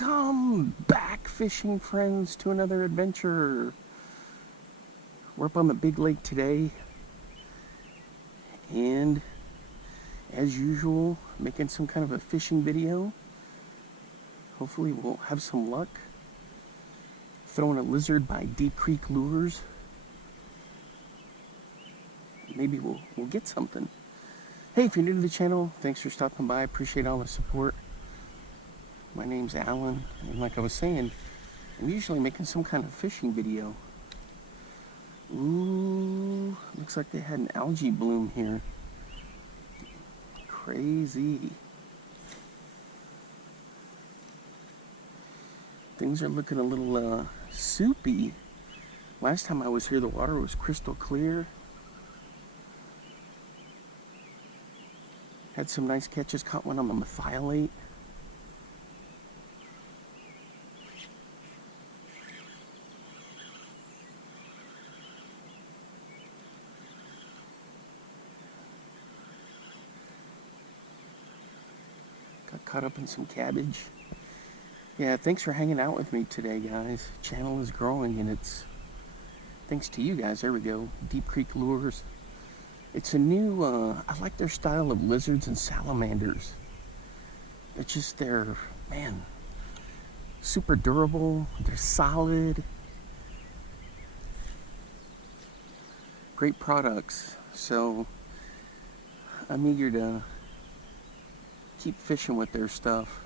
Welcome back, fishing friends, to another adventure. We're up on the big lake today, and as usual, making some kind of a fishing video. Hopefully we'll have some luck. Throwing a lizard by Deep Creek Lures. Maybe we'll get something. Hey, if you're new to the channel, thanks for stopping by. I appreciate all the support. My name's Alan, and like I was saying, I'm usually making some kind of fishing video. Ooh, looks like they had an algae bloom here. Crazy. Things are looking a little soupy. Last time I was here, the water was crystal clear. Had some nice catches, caught one on the methylate. Got caught up in some cabbage. Yeah, thanks for hanging out with me today, guys. Channel is growing, and it's thanks to you guys. There we go. Deep Creek Lures. It's a new, I like their style of lizards and salamanders. It's just, man, super durable. They're solid. Great products. So, I'm eager to keep fishing with their stuff.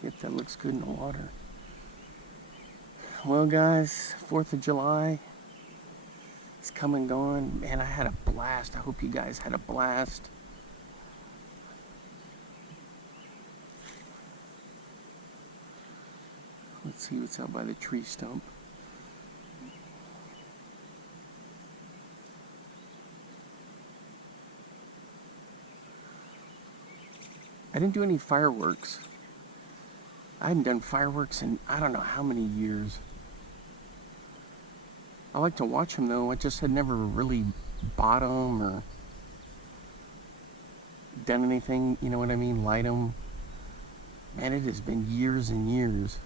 Yep, that looks good in the water. Well, guys, 4th of July is come and gone. Man, I had a blast. I hope you guys had a blast. Let's see what's out by the tree stump. I didn't do any fireworks. I haven't done fireworks in I don't know how many years. I like to watch them though. I just had never really bought them or done anything, you know what I mean, light them. Man, it has been years and years.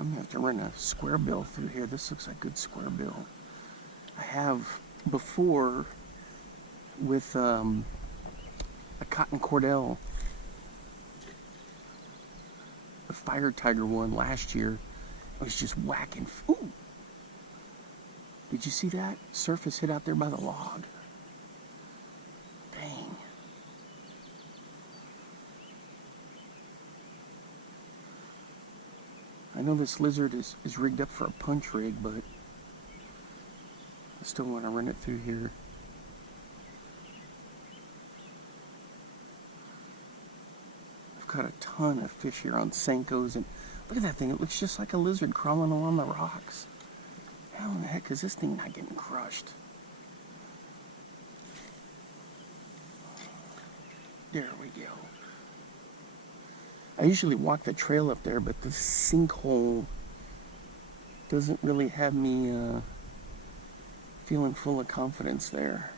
I'm gonna have to run a square bill through here. This looks like good square bill. I have before with a cotton cordell, the Fire Tiger one last year. I was just whacking. Ooh! Did you see that? Surface hit out there by the log. Dang. I know this lizard is rigged up for a punch rig, but I still want to run it through here. I've caught a ton of fish here on Senkos, and look at that thing. It looks just like a lizard crawling along the rocks. How in the heck is this thing not getting crushed? There we go. I usually walk the trail up there, but the sinkhole doesn't really have me feeling full of confidence there.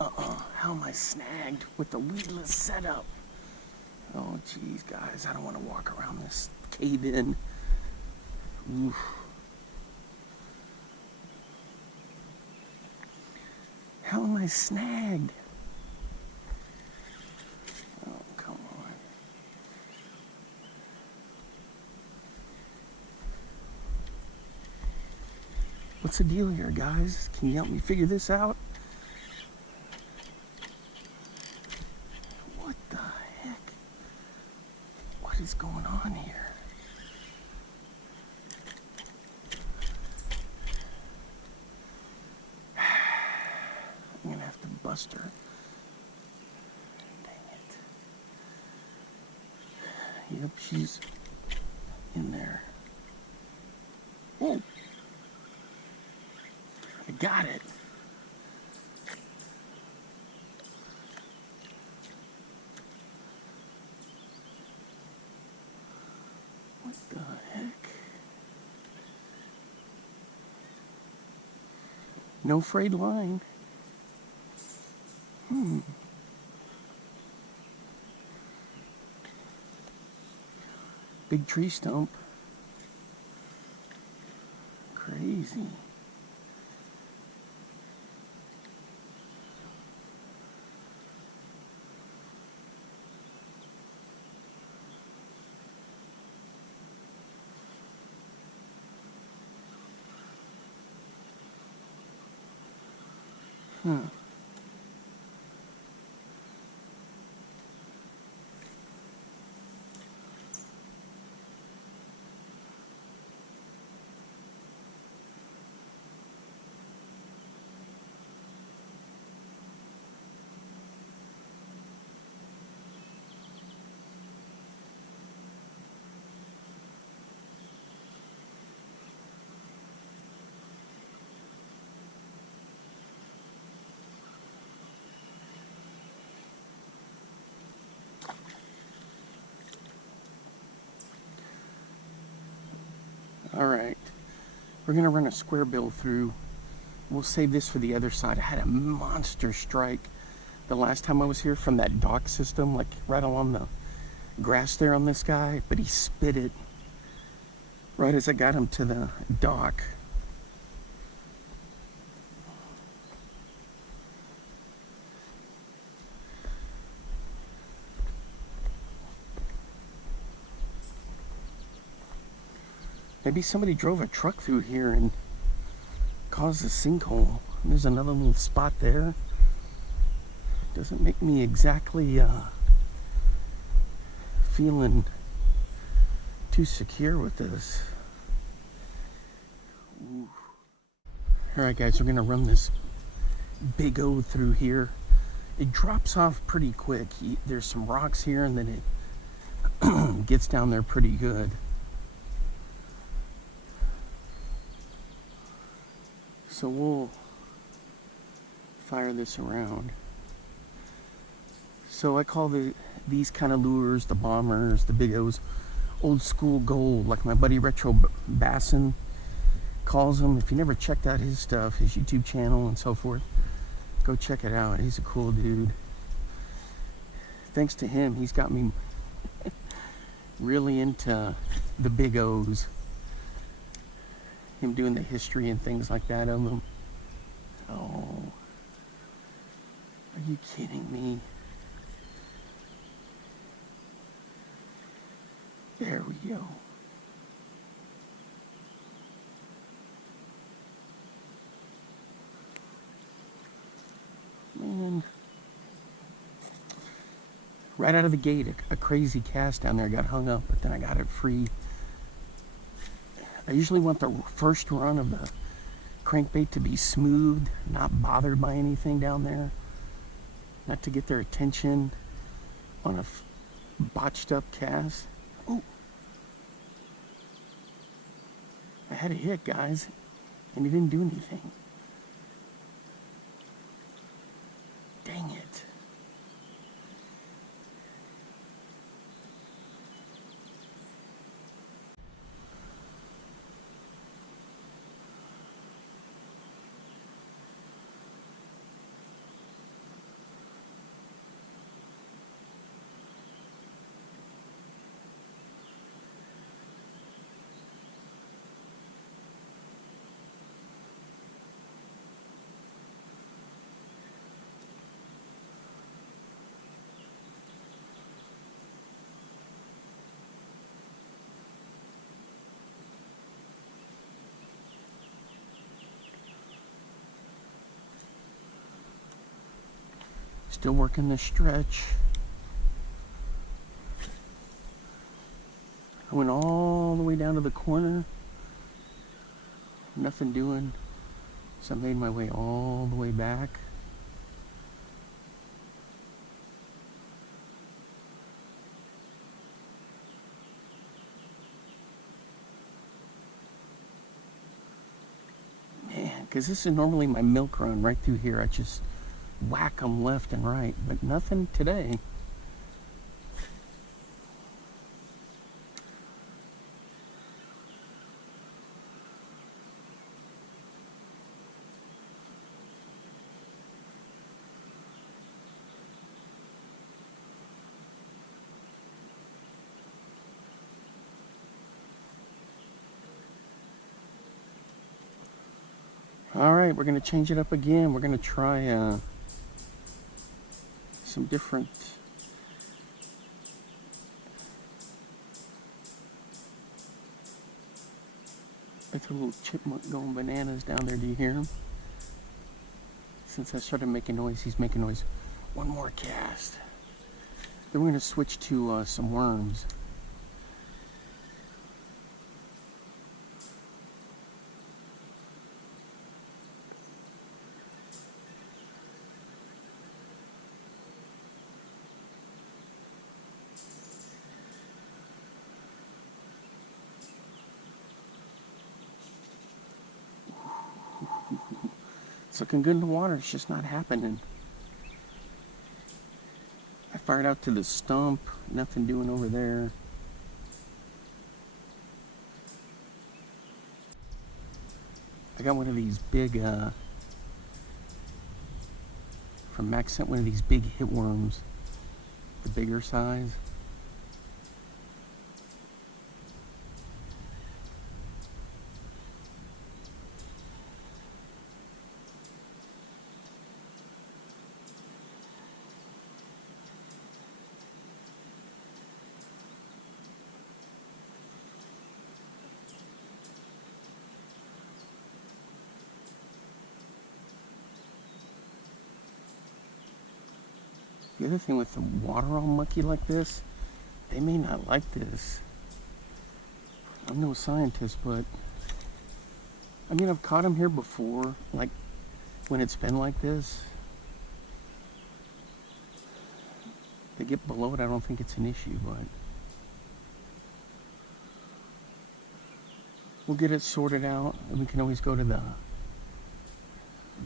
Uh-oh. How am I snagged with the weedless setup? Oh, geez, guys, I don't want to walk around this cave-in. Oof. How am I snagged? Oh, come on. What's the deal here, guys? Can you help me figure this out? What the heck? What is going on here? I'm gonna have to bust her. Dang it. Yep, she's in there. Oh! I got it. What the heck? No frayed line. Big tree stump. Crazy. Alright, we're going to run a square bill through. We'll save this for the other side. I had a monster strike the last time I was here from that dock system, like right along the grass there on this guy, but he spit it right as I got him to the dock. Maybe somebody drove a truck through here and caused a sinkhole. There's another little spot there. Doesn't make me exactly feeling too secure with this. Ooh. Alright guys, we're gonna run this big O through here. It drops off pretty quick. There's some rocks here and then it gets down there pretty good. So we'll fire this around. So I call these kind of lures, the bombers, the big O's, old school gold, like my buddy Retro Bassin calls them. If you never checked out his stuff, his YouTube channel and so forth, go check it out. He's a cool dude. Thanks to him, he's got me really into the big O's. Him doing the history and things like that of them. Oh, are you kidding me? There we go. Man. Right out of the gate, a crazy cast down there got hung up, but then I got it free. I usually want the first run of the crankbait to be smooth, not bothered by anything down there. Not to get their attention on a botched up cast. Oh, I had a hit, guys, and he didn't do anything. Dang it. Still working the stretch. I went all the way down to the corner. Nothing doing. So I made my way all the way back. Man, because this is normally my milk run right through here. I just whack them left and right, but nothing today. Alright, we're going to change it up again. We're going to try some different like a little chipmunk going bananas down there. Do you hear him? Since I started making noise, he's making noise. One more cast. Then we're going to switch to some worms. It's looking good in the water, it's just not happening. I fired out to the stump, nothing doing over there. I got one of these big, from Maxscent, one of these big hit worms, the bigger size. The other thing with the water all mucky like this, they may not like this. I'm no scientist, but I mean, I've caught them here before, like when it's been like this. They get below it, I don't think it's an issue, but we'll get it sorted out, and we can always go to the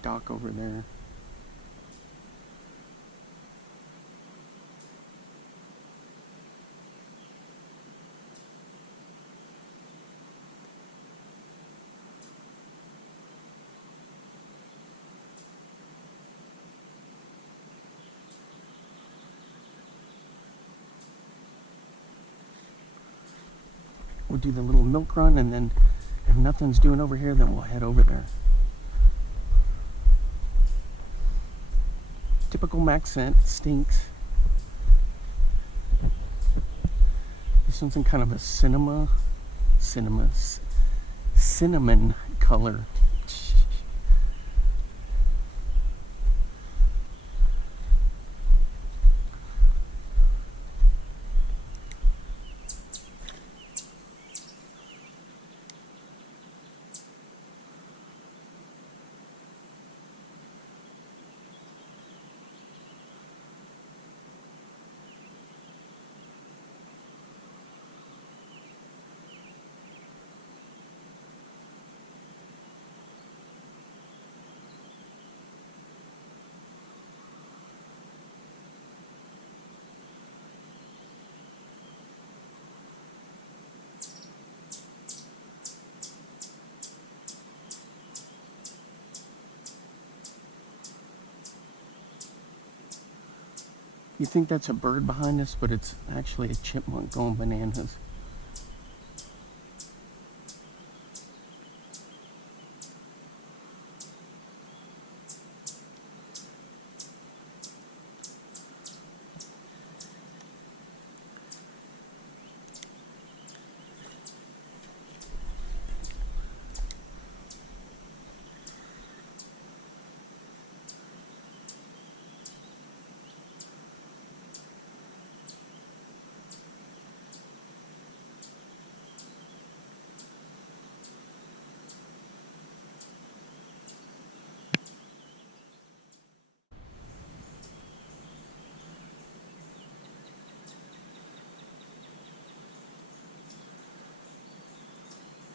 dock over there. We'll do the little milk run, and then if nothing's doing over here, then we'll head over there. Typical Maxscent, stinks. This one's in kind of a cinnamon color. You think that's a bird behind us, but it's actually a chipmunk going bananas.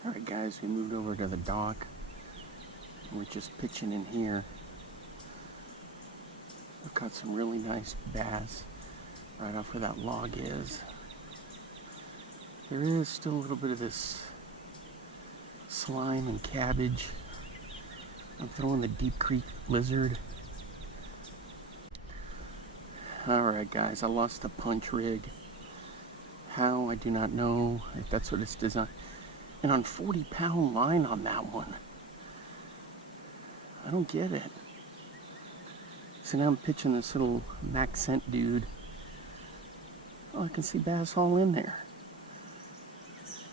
Alright guys, we moved over to the dock. And we're just pitching in here. We've got some really nice bass right off where that log is. There is still a little bit of this slime and cabbage. I'm throwing the Deep Creek lizard. Alright guys, I lost the punch rig. How, I do not know. If that's what it's designed. And on 40-pound line on that one. I don't get it. So now I'm pitching this little Maxscent dude. Oh, I can see bass all in there.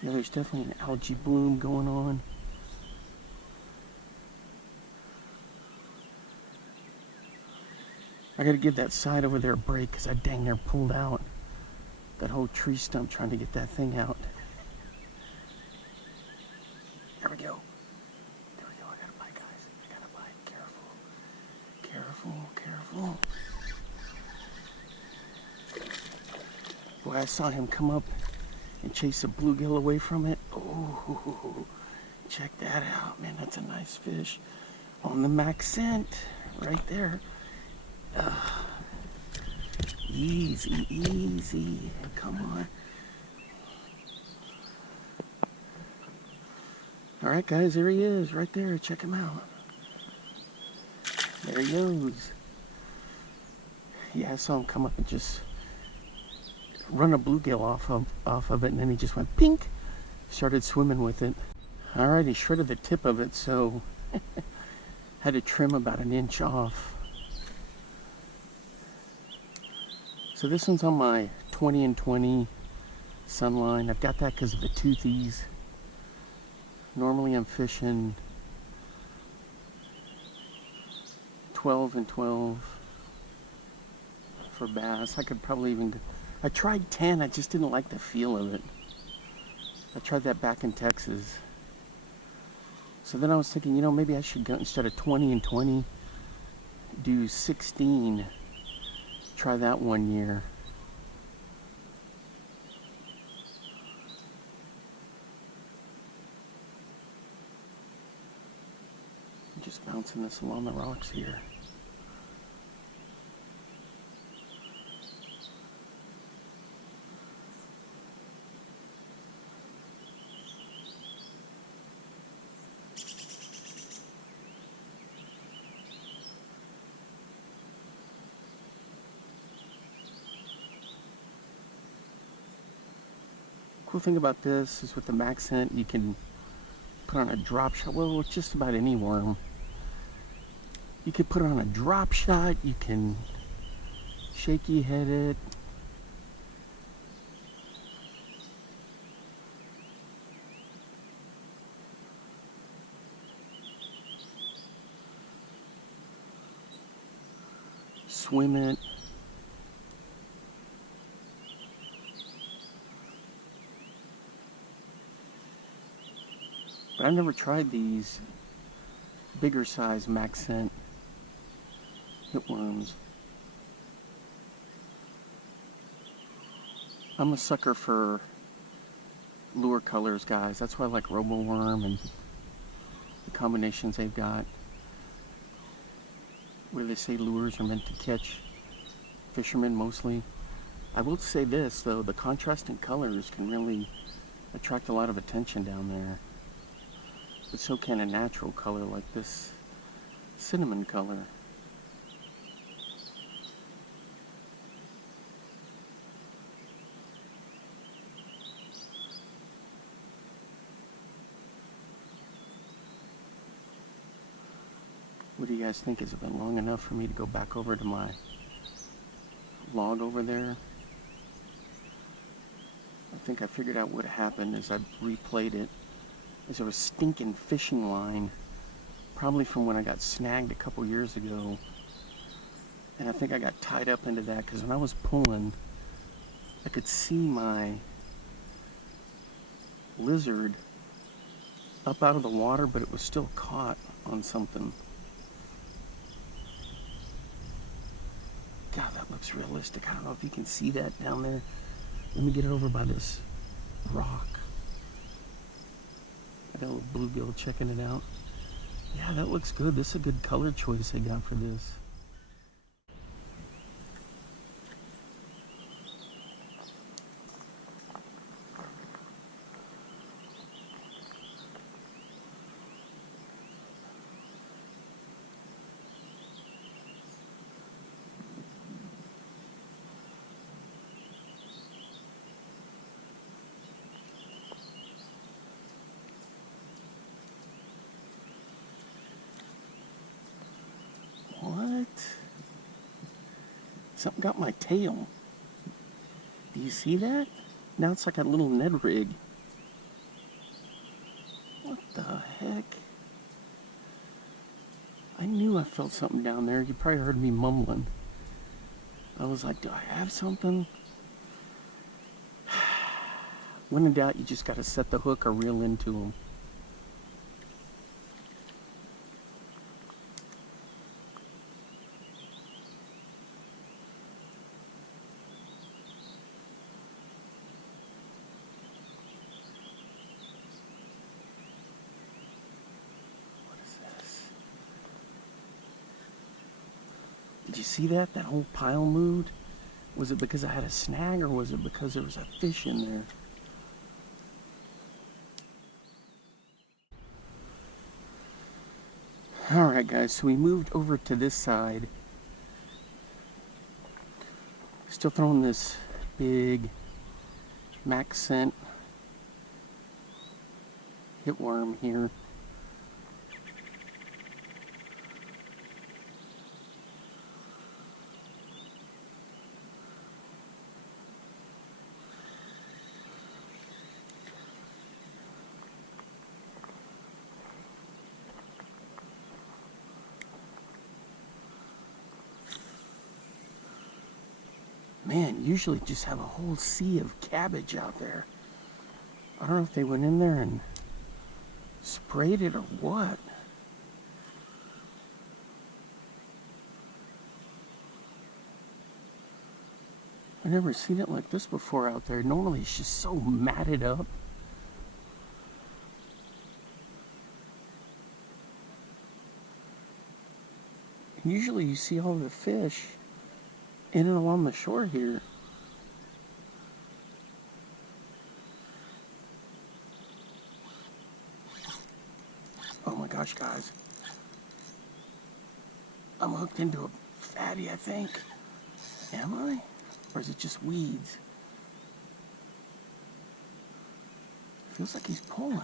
Yeah, there's definitely an algae bloom going on. I gotta give that side over there a break because I dang near pulled out that whole tree stump trying to get that thing out. There we go. There we go. I got a bite, guys. I got a bite. Careful. Careful, careful. Boy, I saw him come up and chase a bluegill away from it. Oh, check that out, man. That's a nice fish on the Maxscent right there. Easy, easy. Come on. Alright guys, there he is, right there. Check him out. There he goes. Yeah, I saw him come up and just run a bluegill off of it, and then he just went pink. Started swimming with it. Alright, he shredded the tip of it, so had to trim about an inch off. So this one's on my 20 and 20 sunline. I've got that because of the toothies. Normally I'm fishing 12 and 12 for bass. I could probably even, I tried 10, I just didn't like the feel of it. I tried that back in Texas. So then I was thinking, you know, maybe I should go, instead of 20 and 20, do 16. Try that one year. I'm just bouncing this along the rocks here. Cool thing about this is with the Maxscent, you can put on a drop shot. Well, with just about any worm. You can put on a drop shot, you can shaky head it. Swim it. But I've never tried these bigger size Maxscent hitworms. I'm a sucker for lure colors, guys. That's why I like Robo-Worm and the combinations they've got. Where they say lures are meant to catch fishermen mostly. I will say this though, the contrasting colors can really attract a lot of attention down there. But so can a natural color like this cinnamon color. What do you guys think? Has it been long enough for me to go back over to my log over there? I think I figured out what happened as I replayed it. Is there was a stinking fishing line, probably from when I got snagged a couple years ago. And I think I got tied up into that because when I was pulling, I could see my lizard up out of the water, but it was still caught on something. God, that looks realistic. I don't know if you can see that down there. Let me get it over by this rock. got a little bluegill checking it out. Yeah, that looks good. This is a good color choice they got for this. What? Something got my tail. Do you see that? Now it's like a little Ned rig. What the heck? I knew I felt something down there. You probably heard me mumbling. I was like, do I have something? When in doubt, you just got to set the hook or reel into them. Did you see that? That whole pile moved? Was it because I had a snag or was it because there was a fish in there? Alright guys, so we moved over to this side. Still throwing this big Maxscent hitworm here. Man, usually just have a whole sea of cabbage out there. I don't know if they went in there and sprayed it or what. I've never seen it like this before out there. Normally it's just so matted up. And usually you see all the fish in and along the shore here. Oh my gosh, guys. I'm hooked into a fatty, I think. Am I? Or is it just weeds? Feels like he's pulling.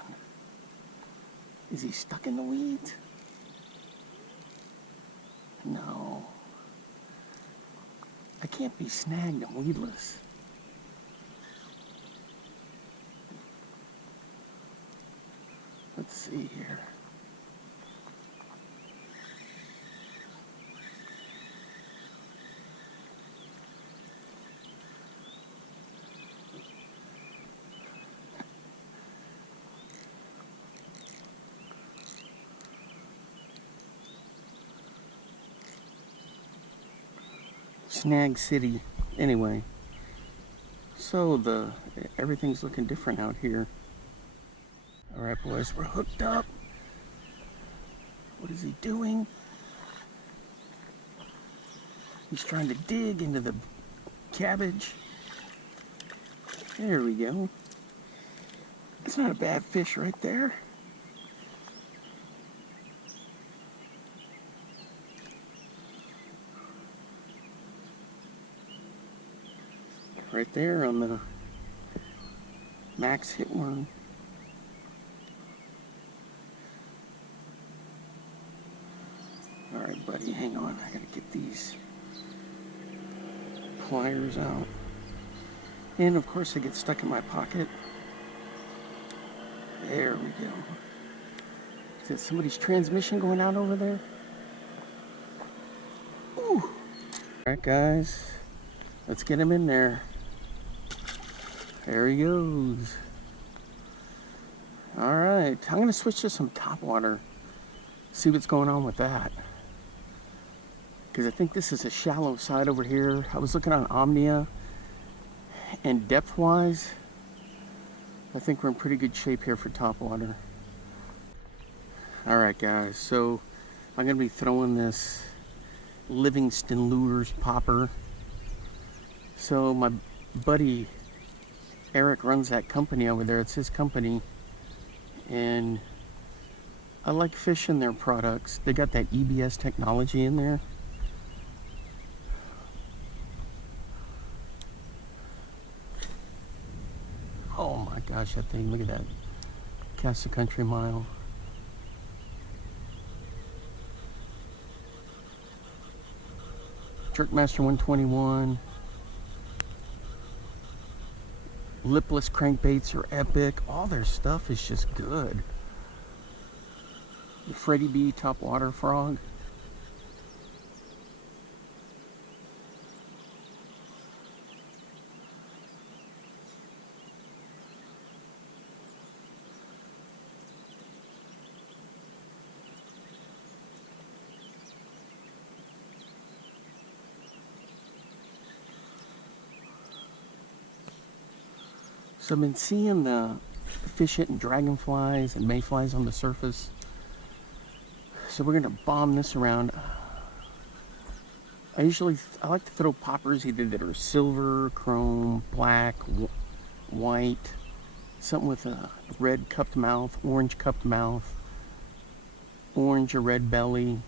Is he stuck in the weeds? No. I can't be snagged and weedless. Let's see here. Snag City. Anyway, so everything's looking different out here. All right, boys, we're hooked up. What is he doing? He's trying to dig into the cabbage. There we go. It's not a bad fish right there. Right there on the Max hitworm. Alright, buddy, hang on. I gotta get these pliers out. And of course they get stuck in my pocket. There we go. Is that somebody's transmission going out over there? Ooh. Alright guys, let's get him in there. There he goes. Alright, I'm going to switch to some topwater. See what's going on with that. Because I think this is a shallow side over here. I was looking on Omnia. And depth-wise, I think we're in pretty good shape here for topwater. Alright guys, so I'm going to be throwing this Livingston Lures popper. So my buddy Eric runs that company over there. It's his company, and I like fishing their products. They got that EBS technology in there. Oh my gosh, that thing, look at that. Cast a country mile. Jerkmaster 121. Lipless crankbaits are epic. All their stuff is just good. The Freddie B top water frog. So I've been seeing the fish hitting dragonflies and mayflies on the surface. So we're gonna bomb this around. I like to throw poppers either that are silver, chrome, black, white, something with a red cupped mouth, orange cupped mouth, orange or red belly.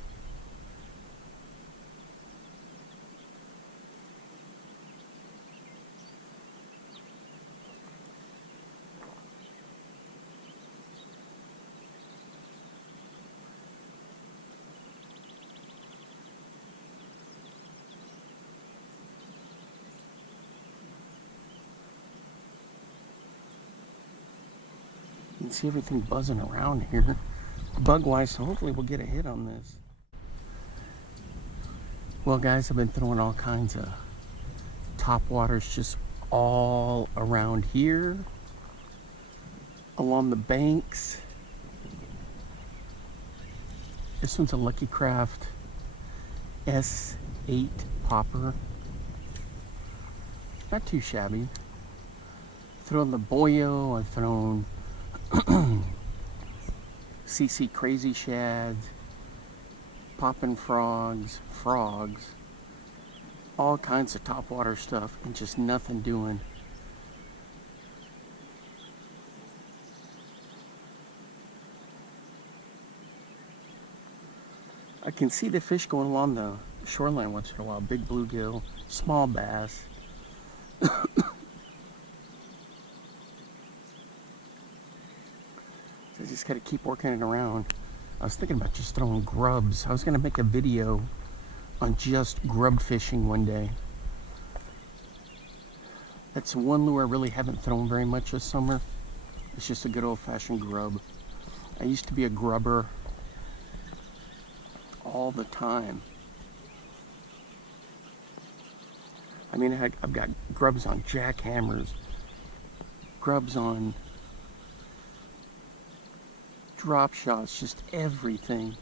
You can see everything buzzing around here, bug-wise, so hopefully we'll get a hit on this. Well guys, I've been throwing all kinds of top waters just all around here, along the banks. This one's a Lucky Craft S8 popper. Not too shabby. Thrown the boyo, I've thrown CC Crazy Shad, Poppin' Frogs, all kinds of topwater stuff, and just nothing doing. I can see the fish going along the shoreline once in a while, big bluegill, small bass. I just got to keep working it around. I was thinking about just throwing grubs. I was going to make a video on just grub fishing one day. That's one lure I really haven't thrown very much this summer. It's just a good old-fashioned grub. I used to be a grubber all the time. I mean, I've got grubs on jackhammers, grubs on drop shots, just everything.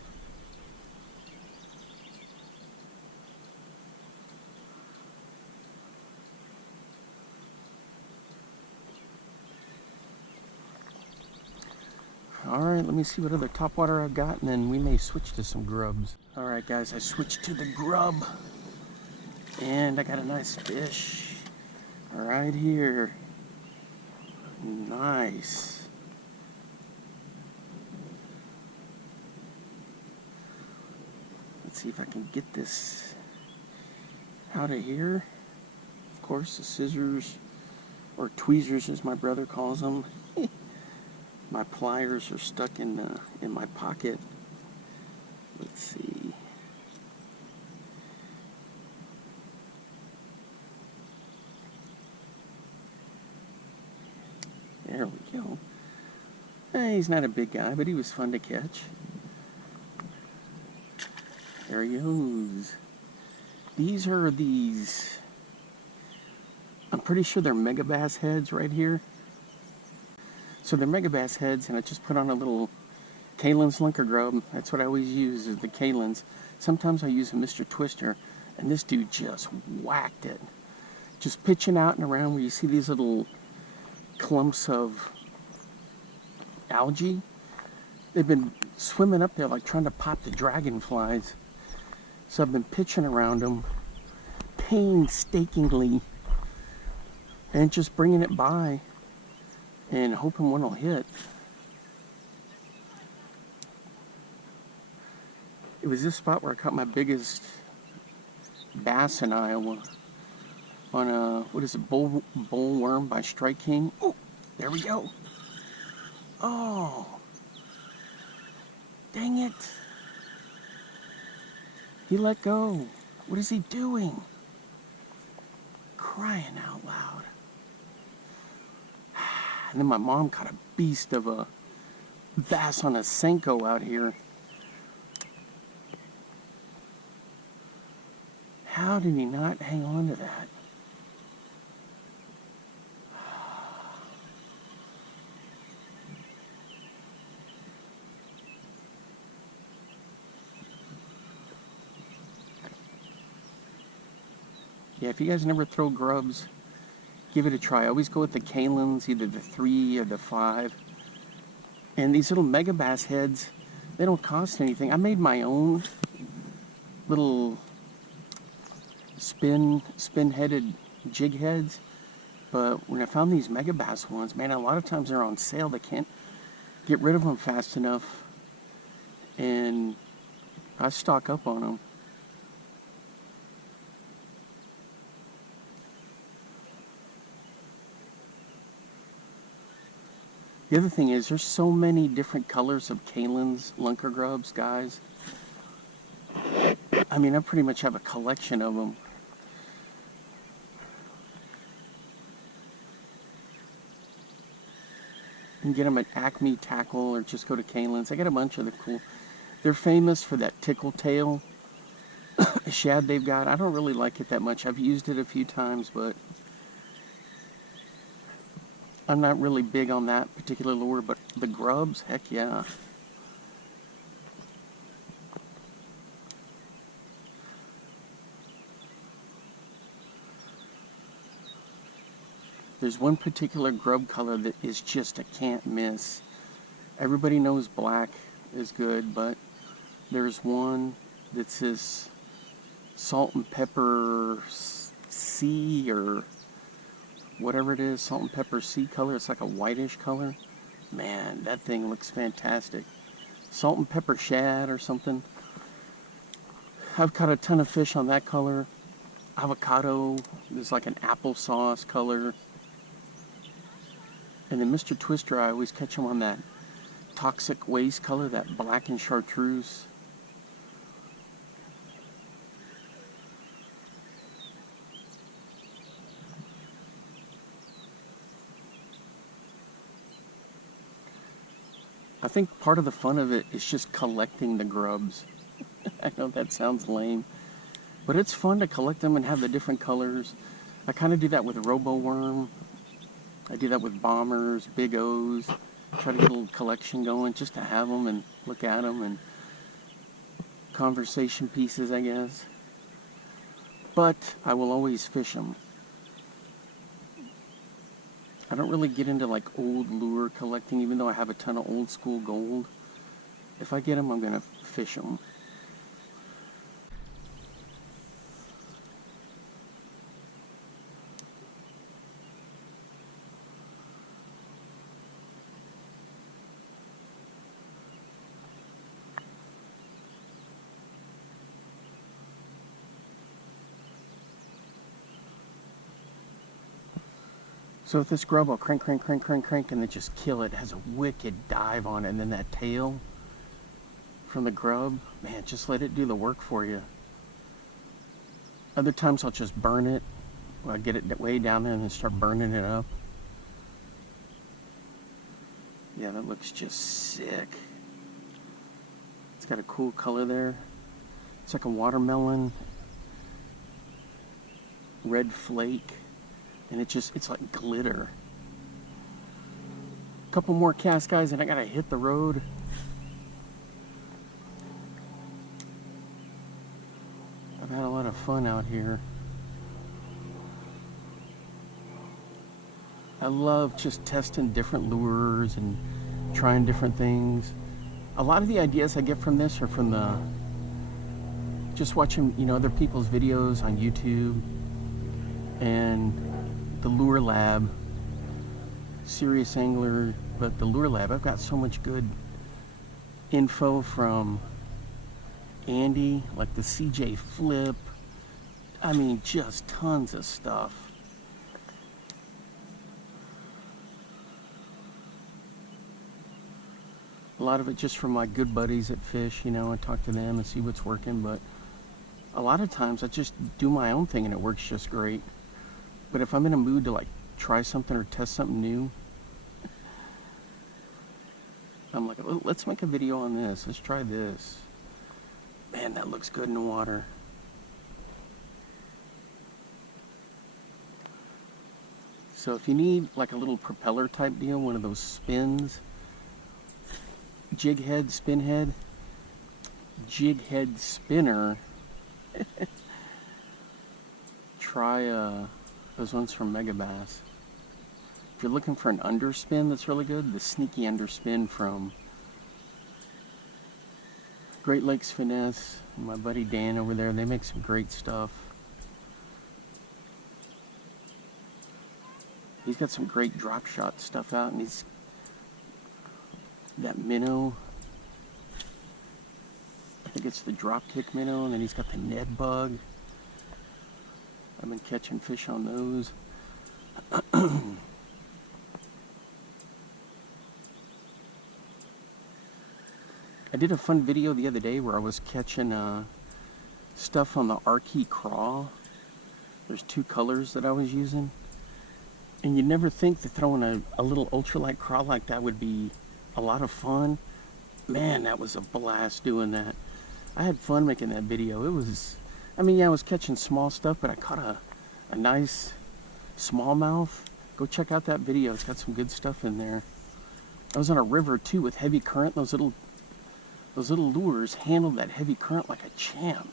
Alright, let me see what other topwater I've got, and then we may switch to some grubs. Alright guys, I switched to the grub, and I got a nice fish right here. Nice. Let's see if I can get this out of here. Of course, the scissors, or tweezers as my brother calls them. My pliers are stuck in my pocket. Let's see. There we go. He's not a big guy, but he was fun to catch. There he goes. These are these, I'm pretty sure they're mega bass heads right here. So they're mega bass heads, and I just put on a little Kalin's Lunker grub. That's what I always use, is the Kalins. Sometimes I use a Mr. Twister, and this dude just whacked it. Just pitching out and around where you see these little clumps of algae. They've been swimming up there like trying to pop the dragonflies. So I've been pitching around them painstakingly and just bringing it by and hoping one will hit. It was this spot where I caught my biggest bass in Iowa on a, what is it, bull worm by Strike King. Oh, there we go. Oh, dang it. He let go. What is he doing? Crying out loud. And then my mom caught a beast of a bass on a Senko out here. How did he not hang on to that? Yeah, if you guys never throw grubs, give it a try. I always go with the Kalins, either the 3 or the 5. And these little mega bass heads, they don't cost anything. I made my own little spin-headed jig heads. But when I found these mega bass ones, man, a lot of times they're on sale. They can't get rid of them fast enough. And I stock up on them. The other thing is, there's so many different colors of Kalin's Lunker grubs, guys. I mean, I pretty much have a collection of them. You can get them at Acme Tackle or just go to Kalin's. I got a bunch of the cool. They're famous for that tickle tail shad they've got. I don't really like it that much. I've used it a few times, but I'm not really big on that particular lure, but the grubs, heck yeah. There's one particular grub color that is just a can't miss. Everybody knows black is good, but there's one that's this salt and pepper sea or whatever it is, salt and pepper sea color. It's like a whitish color. Man, that thing looks fantastic. Salt and pepper shad or something. I've caught a ton of fish on that color. Avocado, there's like an applesauce color. And then Mr. Twister, I always catch him on that toxic waste color, that black and chartreuse. I think part of the fun of it is just collecting the grubs. I know that sounds lame, but it's fun to collect them and have the different colors. I kind of do that with robo worm. I do that with bombers, big O's. Try to get a little collection going just to have them and look at them, and conversation pieces, I guess. But I will always fish them. I don't really get into like old lure collecting, even though I have a ton of old school gold. If I get them, I'm gonna fish them. So with this grub, I'll crank, crank, crank, crank, crank, and then just kill it. It has a wicked dive on it, and then that tail from the grub, man, just let it do the work for you. Other times I'll just burn it. I'll get it way down there and then start burning it up. Yeah, that looks just sick. It's got a cool color there. It's like a watermelon, red flake. And it's like glitter. A couple more casts, guys, and I gotta hit the road. I've had a lot of fun out here. I love just testing different lures and trying different things. A lot of the ideas I get from this are from just watching, other people's videos on YouTube and the Lure Lab, Serious Angler, but the Lure Lab, I've got so much good info from Andy, like the CJ Flip. I mean, just tons of stuff. A lot of it just from my good buddies at Fish, I talk to them and see what's working, but a lot of times I just do my own thing and it works just great. But if I'm in a mood to like try something or test something new, I'm like, let's make a video on this. Let's try this. Man, that looks good in the water. So if you need like a little propeller type deal, one of those spins, jig head, spin head, jig head spinner, try those ones from Megabass. If you're looking for an underspin that's really good, the sneaky underspin from Great Lakes Finesse, my buddy Dan over there, they make some great stuff. He's got some great drop shot stuff out, and he's that minnow. I think it's the drop kick minnow, and then he's got the Ned bug. I've been catching fish on those. I did a fun video the other day where I was catching stuff on the Archie crawl. There's two colors that I was using. And you'd never think that throwing a little ultralight crawl like that would be a lot of fun. Man, that was a blast doing that. I had fun making that video. It was, I mean, yeah, I was catching small stuff, but I caught a nice smallmouth. Go check out that video. It's got some good stuff in there. I was on a river too with heavy current. Those little lures handled that heavy current like a champ.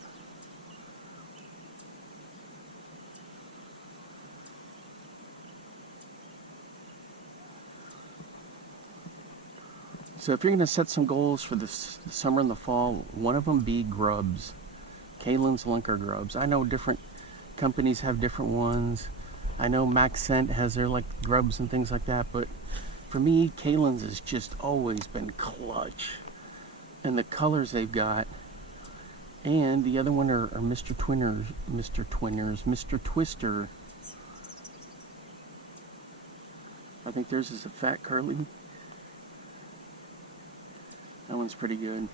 So if you're going to set some goals for the summer and the fall, one of them be grubs. Kalin's Lunker grubs. I know different companies have different ones. I know Maxscent has their like grubs and things like that, but for me, Kalin's has just always been clutch. And the colors they've got, and the other one are Mr. Twister. I think theirs is a fat curly. That one's pretty good.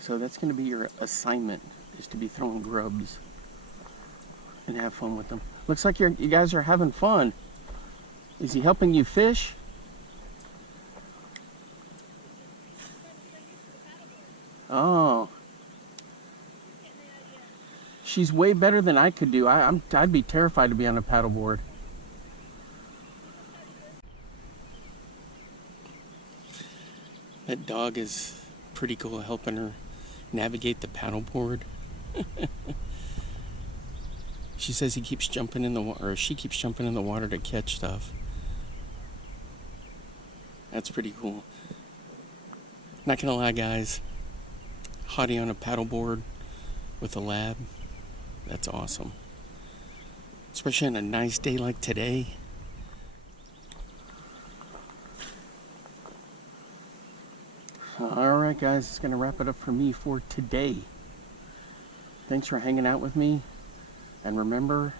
So that's going to be your assignment, is to be throwing grubs and have fun with them. Looks like you guys are having fun. Is he helping you fish? Oh. She's way better than I could do. I'd be terrified to be on a paddleboard. That dog is pretty cool, helping her navigate the paddleboard. She says he keeps jumping in the water, or she keeps jumping in the water to catch stuff. That's pretty cool. Not gonna lie, guys. Hottie on a paddleboard with a lab. That's awesome. Especially on a nice day like today. Alright guys, it's going to wrap it up for me for today. Thanks for hanging out with me. And remember,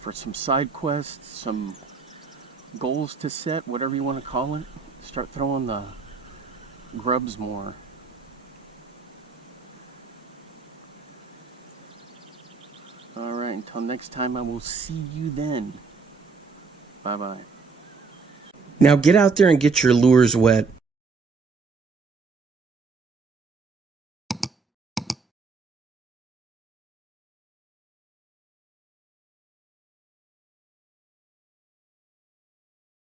for some side quests, some goals to set, whatever you want to call it, start throwing the grubs more. Alright, until next time, I will see you then. Bye-bye. Now get out there and get your lures wet.